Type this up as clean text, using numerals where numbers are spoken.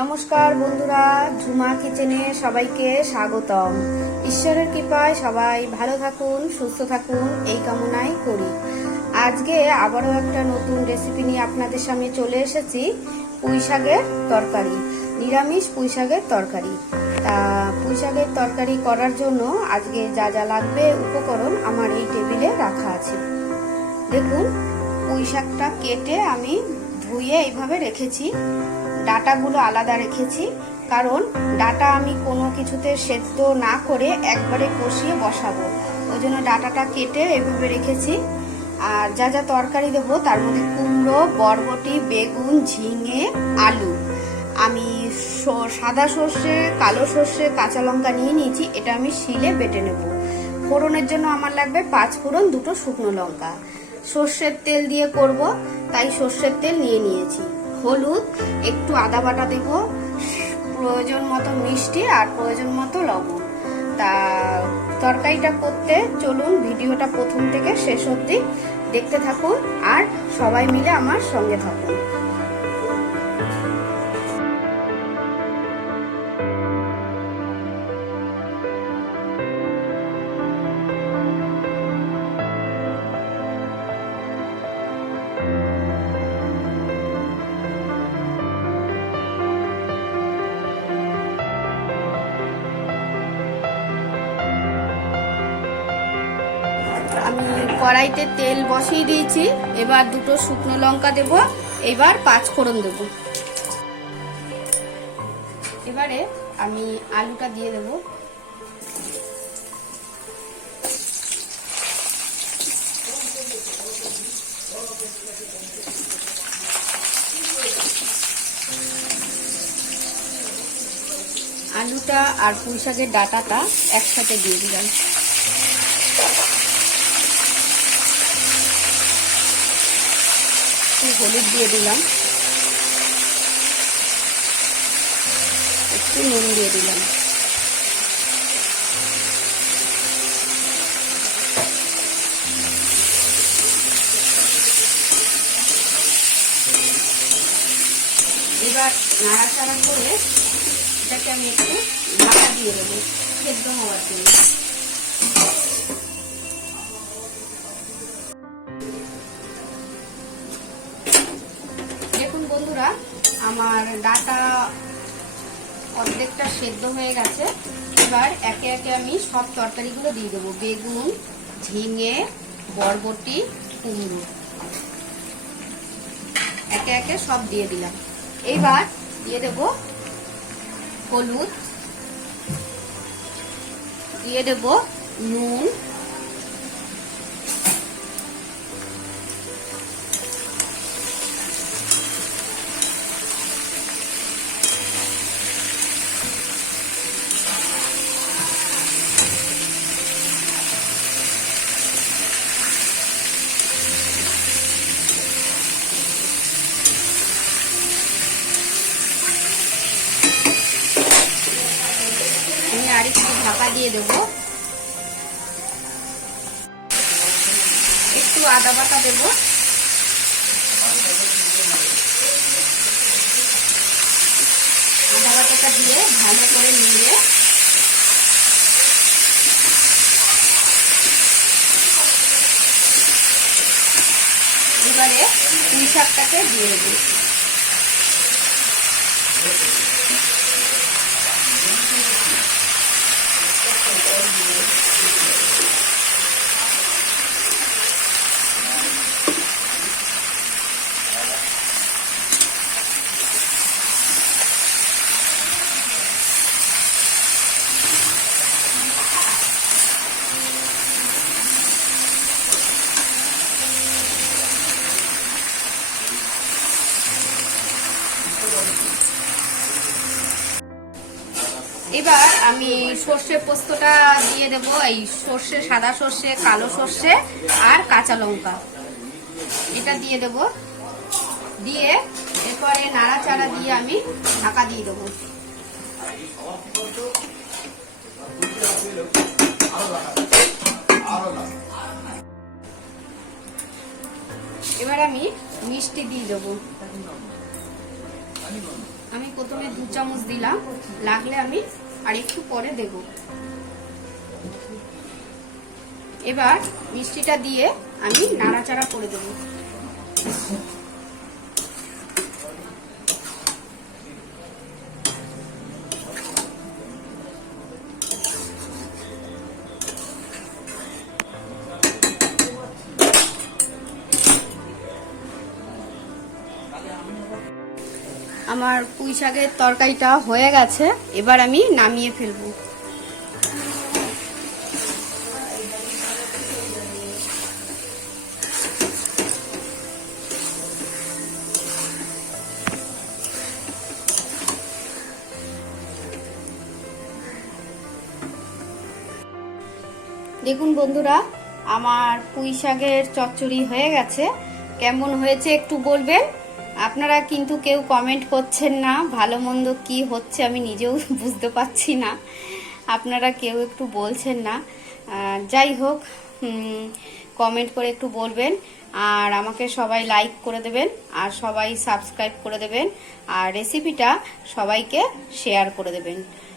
নমস্কার বন্ধুরা, ঝুমা কিচেনে সবাইকে স্বাগতম। ঈশ্বরের কৃপায় সবাই ভালো থাকুন, সুস্থ থাকুন এই কামনাই করি। আজকে আবারও একটা নতুন রেসিপি নিয়ে আপনাদের সামনে চলে এসেছি। পুঁই শাকের তরকারি, নিরামিষ পুঁই শাকের তরকারি। তা পুঁই শাকের তরকারি করার জন্য আজকে যা যা লাগবে উপকরণ আমার এই টেবিলে রাখা আছে। দেখুন, পুঁই শাকটা কেটে আমি ধুয়ে এইভাবে রেখেছি। ডাটাগুলো আলাদা রেখেছি, কারণ ডাটা আমি কোনো কিছুতে সেদ্ধ না করে একবারে কষিয়ে বসাবো, ওই জন্য ডাটাটা কেটে এভাবে রেখেছি। আর যা যা তরকারি দেবো তার মধ্যে কুমড়ো, বরবটি, বেগুন, ঝিঙে, আলু। আমি সাদা সর্ষে, কালো সর্ষে, কাঁচা লঙ্কা নিয়ে নিয়েছি। এটা আমি শিলে বেটে নেব। ফোড়নের জন্য আমার লাগবে 5 ফোড়ন, 2টো শুকনো লঙ্কা। সর্ষের তেল দিয়ে করব, তাই সর্ষের তেল নিয়ে নিয়েছি। হলুদ, একটু আদা বাটা দেব, প্রয়োজন মতো মিষ্টি আর প্রয়োজন মতো লবণ। তা তরকারিটা করতে চলুন ভিডিওটা প্রথম থেকে শেষ অবধি দেখতে থাকুন আর সবাই মিলে আমার সঙ্গে থাকুন। আমি কড়াইতে তেল বসিয়ে দিয়েছি। এবার 2টো শুকনো লঙ্কা দেব, এবার 5 ফোড়ন দেব। এবারে আমি আলুটা দিয়ে দেব। আলুটা আর পুঁই শাকের ডাঁটাটা একসাথে দিয়ে দিলাম। হলুদ দিয়ে দিলাম, একটু নুন দিয়ে দিলাম। এবার নাড়াচাড়া করে এটাকে আমি একটু ঢাকা দিয়ে দেবো সেদ্ধ হওয়ার জন্য। দেখুন বন্ধুরা, আমার ডাটা অর্ধেকটা সেদ্ধ হয়ে গেছে। এবার একে একে আমি সব তরকারিগুলো দিয়ে দেবো। বেগুন, ঝিঙে, বরবটি, কুমড়ো একে একে সব দিয়ে দিলাম। এবার দিয়ে দেব হলুদ, দিয়ে দেব নুন, আর একটু ঢাকা দিয়ে দেব। একটু আদা বাটা দেব, আদা বাটাটা দিয়ে ভালো করে নিয়ে এবারে পুঁই শাকটাকে দিয়ে দেব। এবার আমি সর্ষে পোস্তটা দিয়ে দেব। এই সর্ষে, সাদা সর্ষে, কালো সর্ষে আর কাঁচা লঙ্কা এটা দিয়ে দেব। দিয়ে এরপরে নাড়াচাড়া দিয়ে আমি ঢাকা দিয়ে দেবো। এবার আমি মিষ্টি দিয়ে দেবো। আমি প্রথমে 2 চামচ দিলাম, লাগলে আমি আর একটু পরে দেব। এবার মিষ্টিটা দিয়ে আমি নাড়াচাড়া করে দেব। আমার পুঁই শাকের তরকারিটা হয়ে গেছে, এবার আমি নামিয়ে ফেলবো। দেখুন বন্ধুরা, আমার পুঁই শাকের চচ্চড়ি হয়ে গেছে। কেমন হয়েছে একটু বলবেন। আপনারা কিন্তু কেউ কমেন্ট করছেন না, ভালো মন্দ কি হচ্ছে আমি নিজেও বুঝতে পারছি না, আপনারা কেউ একটু বলছেন না। যাই হোক, কমেন্ট করে একটু বলবেন, আর আমাকে সবাই লাইক করে দেবেন, আর সবাই সাবস্ক্রাইব করে দেবেন, আর রেসিপিটা সবাইকে শেয়ার করে দেবেন।